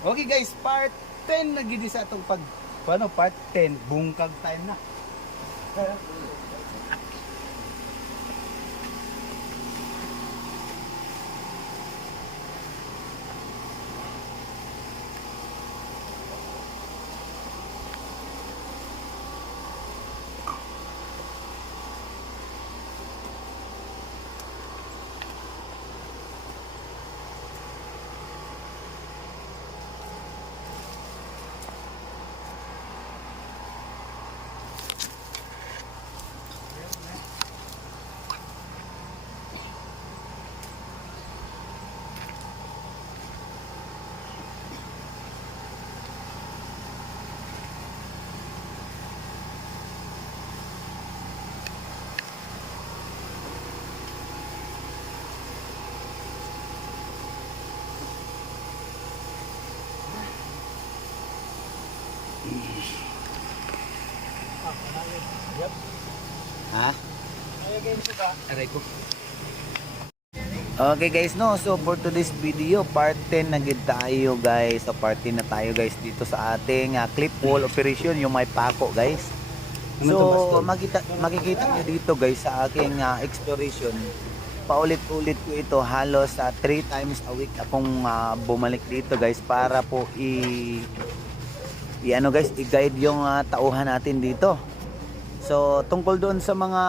Okay guys, part 10 na gid sa atong pag part 10 bungkag time na. Ha? Aray ko. Okay guys, no, so for today's video, part 10 na gid tayo guys. So part 10 na tayo guys dito sa ating clip wall operation, yung may pako guys. So makikita nyo dito guys sa aking exploration, paulit-ulit ko ito, halos 3 times a week akong bumalik dito guys para po i-ano guys, i-guide yung tauhan natin dito. So tungkol doon sa mga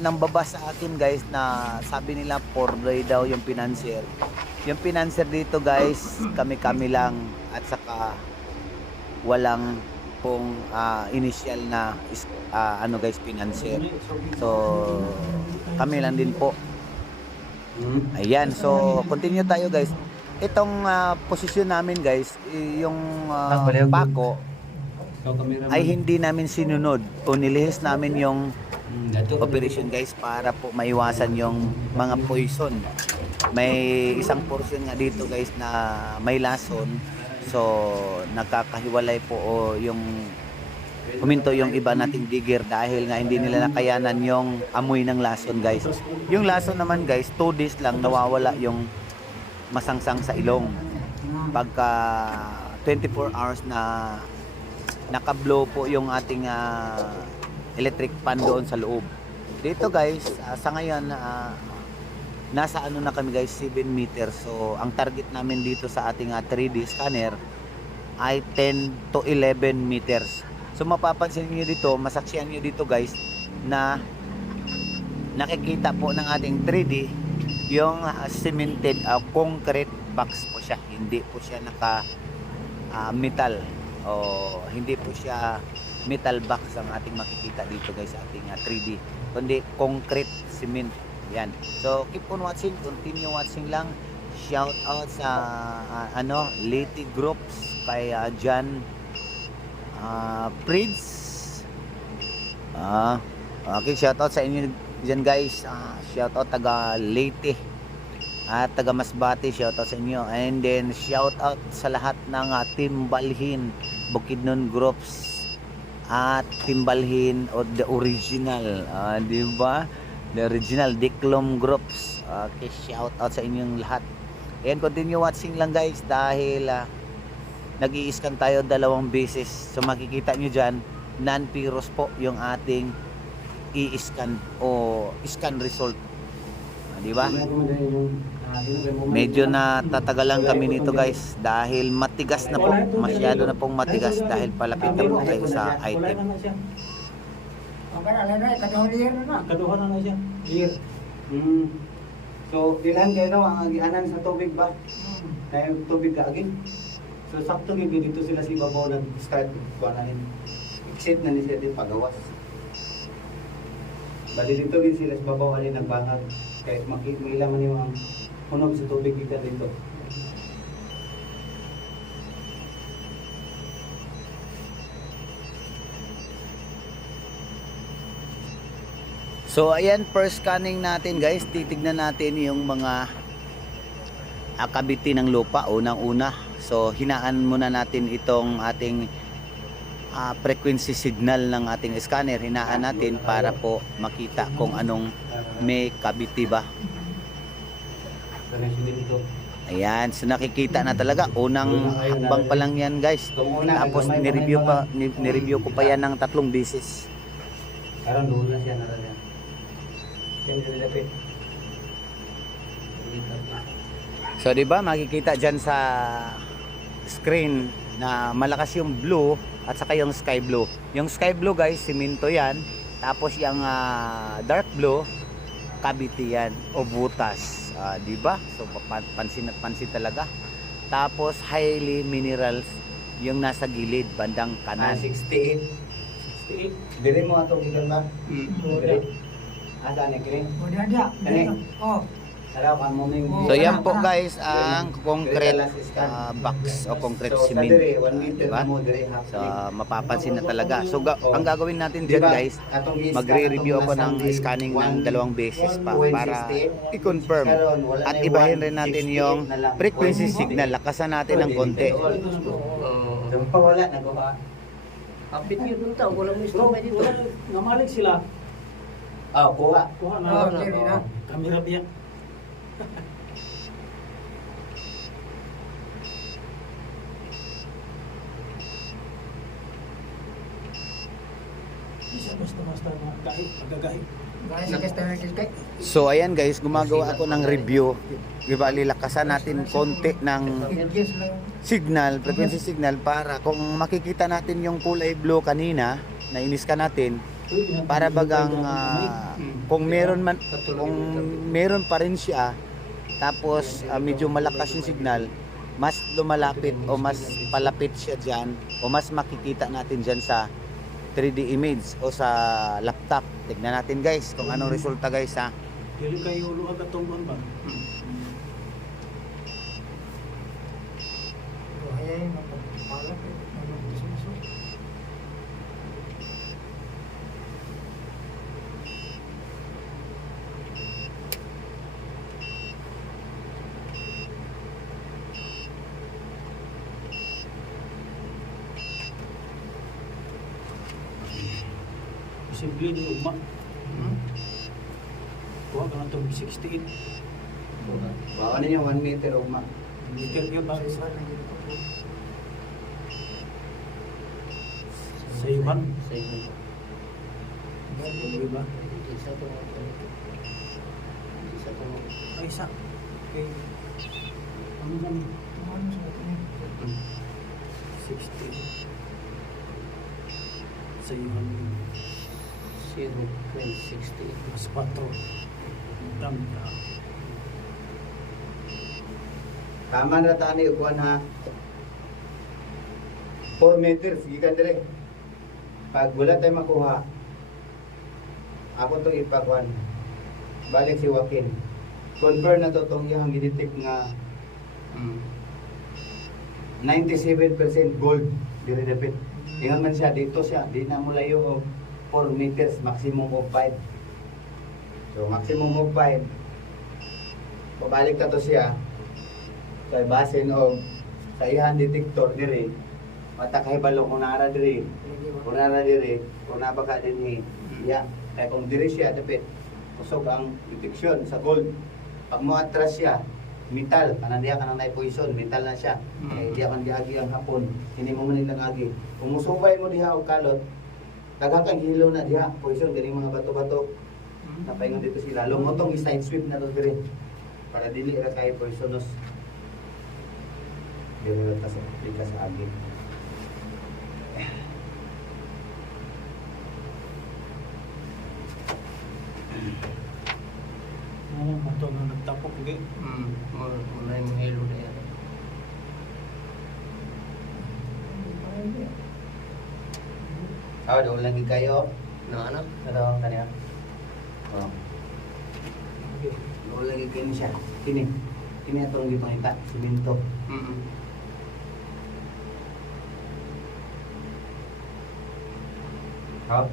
nambaba sa akin guys na sabi nila 4 day daw yung financier. Yung financier dito guys, kami-kami lang at saka walang pong initial na ano guys, financier. So kami lang din po. Ayan, so continue tayo guys. Itong posisyon namin guys, yung pako ay hindi namin sinunod o nilihis namin yung operation guys para po maiwasan yung mga poison. May isang portion nga dito guys na may lason, so nakakahiwalay po o yung huminto yung iba nating digger dahil nga hindi nila nakayanan yung amoy ng lason guys. Yung lason naman guys, 2 days lang nawawala yung masangsang sa ilong. Pagka 24 hours na naka-blow po yung ating electric fan doon sa loob. Dito guys, sa ngayon nasa ano na kami guys, 7 meters. So ang target namin dito sa ating 3D scanner ay 10 to 11 meters. So mapapansin niyo dito, masaksihan niyo dito guys na nakikita po ng ating 3D yung cemented concrete box po siya. Hindi po siya naka metal o hindi po siya metal box ang ating makikita dito guys sa ating 3D, kundi concrete cement. Yan. So keep on watching, continue watching lang. Shout out sa Liti Groups kay John Prince. Okay, shout out sa inyo dyan guys. Shout out taga Leyte at taga Masbate, shout out sa inyo. And then shout out sa lahat ng Timbalhin, Bukidnon Groups at Timbalhin o the original, di ba? The original Diklom Groups. Okay, shout out sa inyong lahat. And continue watching lang guys dahil nag-i-scan tayo 2 beses. So makikita nyo dyan, non-pyros po yung ating i-scan o scan result. Di ba? Medyo natatagalan kami nito guys dahil matigas na po, masyado na pong matigas dahil palapit na po tayo sa item. Kaduhan na siya. Year. So, dilan kayo no, ang agianan sa tubig ba? Dahil tubig ka agin. So, sakto gid dito sila si Babaw nag-start kuanahin. Exit na ni siya din pagawas. Bali dito gid sila si Babaw ali nagbangag. Kaya makikita man yung ang hunog sa tubig kita dito. So ayan, first scanning natin guys, titignan natin yung mga akabiti ng lupa unang-una. So hinaan muna natin itong ating frequency signal ng ating scanner. Hinaan natin para po makita kung anong may kabiti ba. Ayan, so nakikita na talaga. Unang hakbang pa lang yan guys. Tapos nireview ko pa yan ng 3 beses. Karon doon na siya narala. Yan dilapit. So di ba makikita diyan sa screen na malakas yung blue at saka yung sky blue. Yung sky blue guys, simento yan. Tapos yung dark blue, cavity yan o butas. Di ba? So pansin at pansin talaga. Tapos highly minerals yung nasa gilid bandang kanan. 68. 68. Dire mo atong gikan ba? Dire. Asa ni kini? Oh. Araw kan mo ning. So yan po guys ang concrete box o concrete cement. Diba? So mapapansin na talaga. So ang gagawin natin dyan guys, magre-review ako ng scanning ng 2 beses pa para i-confirm. At ibahin rin natin yung frequency signal. Lakasan natin ng konti. Wala nagawa. Kapit niyo dun tao, wala mo istorbo dito. Namalig sila. Kuha. Kuha na. Kamera biyak. Isa basta gahi, magagahi. So ayan guys, gumagawa ako ng review. Diba, lilakasan natin konti ng signal, frequency signal para kung makikita natin yung kulay blue kanina na iniskan natin, para bagang kung meron pa rin siya, tapos medyo malakas yung signal, mas lumalapit o mas palapit siya dyan o mas makikita natin dyan sa 3D image o sa laptop. Tignan natin guys kung anong resulta guys ha. Dili kayo luag atong ba? Simple ni Uma. Kuha ka na itong 68. Bawa niya 1 meter ugma. Meter niya ba? Sayuhan. Di ba? Ay, isa. Okay. Ano na ni? 60. Sayuhan. 0.68. Mas 4. Dami. Tama na tani uguan ha. 4 meters gikan dire. Pag wala tayo makuha, ako to ipakuan. Balik si Joaquin. Confirm na to tong iyang gidetect nga 97% gold dire dapat. Ingon man siya dito siya, di na mo layo og 4 meters, maximum of 5. So maximum of 5. Pabalik ka to siya. Kay basin og sa iyang detector dire. Mata kay balo kung nara dire. Kung nara dire, kung nabaka dinhi. Ya, kay kung dire siya dapat kusog ang detection sa gold. Pag mo atras siya, metal, kanang diya kanang nay poison, metal na siya. Kay diya kan giagi ang hapon. Hindi mo man nilang agi. Kung musubay mo diha og kalot, daghang kang hilo na diha, poison ganing mga bato-bato. Napaingon dito sila. Lumotong i-side sweep na to dire. Para dili ra kay poisonous. Dili ra ta sa agi. Ano man ito na nagtapok okay? Muna yung halo na yan. Doon lagi kayo. Na ano? Ito, kanya. Oh. Doon lagi kayo siya. Kini. Kini atong gipangita. Simento. Oh.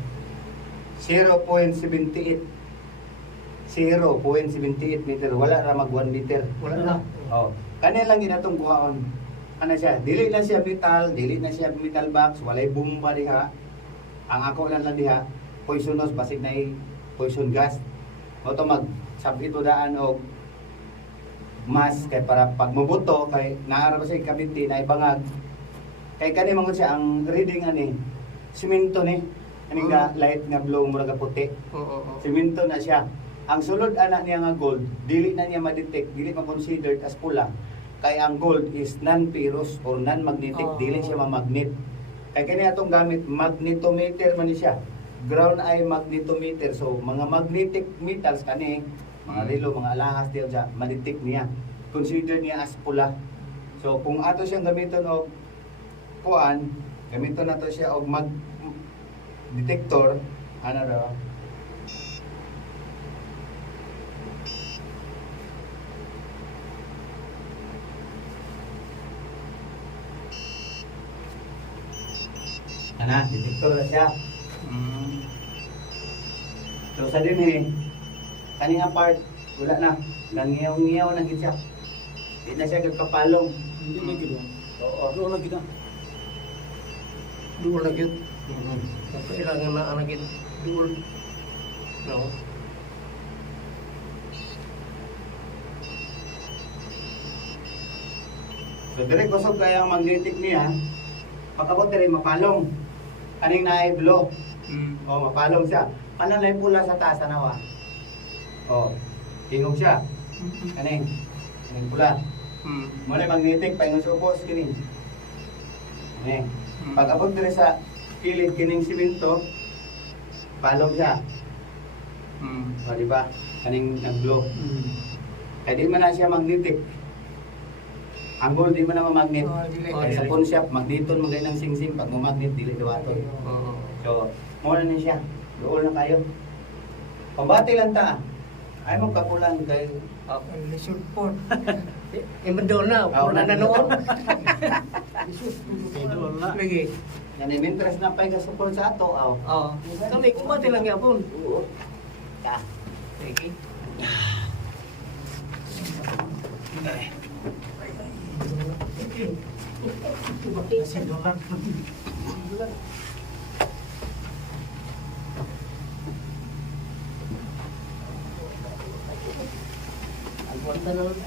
0.78. 0.78 meter. Wala ra mag 1 meter. Wala na. Oh. Kanya lang ginatong kuhaon. Ano siya? Dili na siya metal, dili na siya metal box, walay bomba diha. Ang ako lang diha, poisonous basig na poison gas. O to mag sabito daan og mas kay para pag mubuto kay naara ba sa kabinti na ibangag kay kani mangod siya ang reading ani simento ni ani nga light nga blue murag puti Oo. simento na siya ang sulod ana niya nga gold dili na niya ma-detect dili ma considered as pula kay ang gold is non-ferrous or non-magnetic dili siya ma-magnet kay kani atong gamit magnetometer man ni siya ground eye magnetometer so mga magnetic metals kani mga relo mga alahas diyan siya ma-detect niya consider niya as pula so kung ato siyang gamiton og kuan gamiton nato siya og mag detector ano raw ana detector na siya so sa din kani nga part wala na nangiyaw-ngiyaw na gid siya di na siya gagkapalong Hindi na gid. oo Doon na gid. Duol na gyud. Kailangan na ana gyud duol. No. so dire kusog kaya ang magnetic niya pakabot dire mapalong kaning naay blow oh mapalong siya panalay pula sa taas anawa oh tingog siya kaning pula mo na magnetic paingon sa ubos kini pag abot dire sa kilid kining simento palong siya o di ba kaning nag-blow kaya di man na siya magnetic ang gold di man na mamagnet kaya sa pawn shop magneton magay ng sing-sing pag mamagnet dili dawaton Oo. so mo na ni siya dool na kayo pambati lang ta ay mo kapulan kay Lisod po. Imandol na. Puro na nanood. Kay doon na. Lagi. yan ay interest na pay kasupol sa ato aw Oo. Kami kumati lang yapon. oo ta Lagi. Kasi doon lang. Alpunta na lang.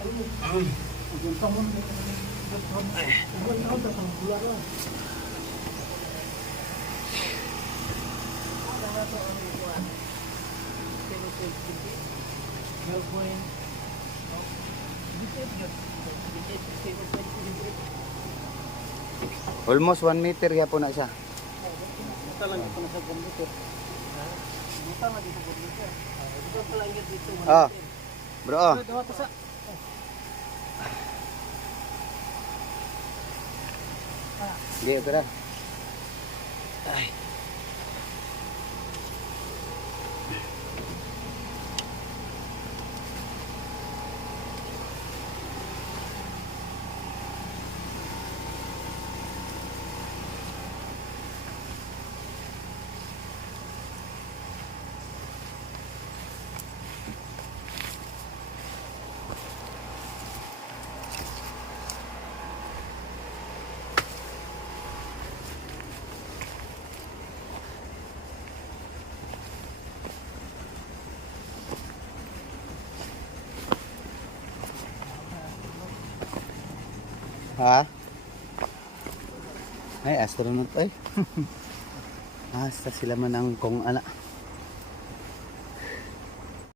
almost 1 meter gyapon na siya Ito lang ito na sa computer. ah bro ah Dawa ta sa. Sige, tara. Ha? Ay, astronaut ay. Hasta sila man ang kung ana.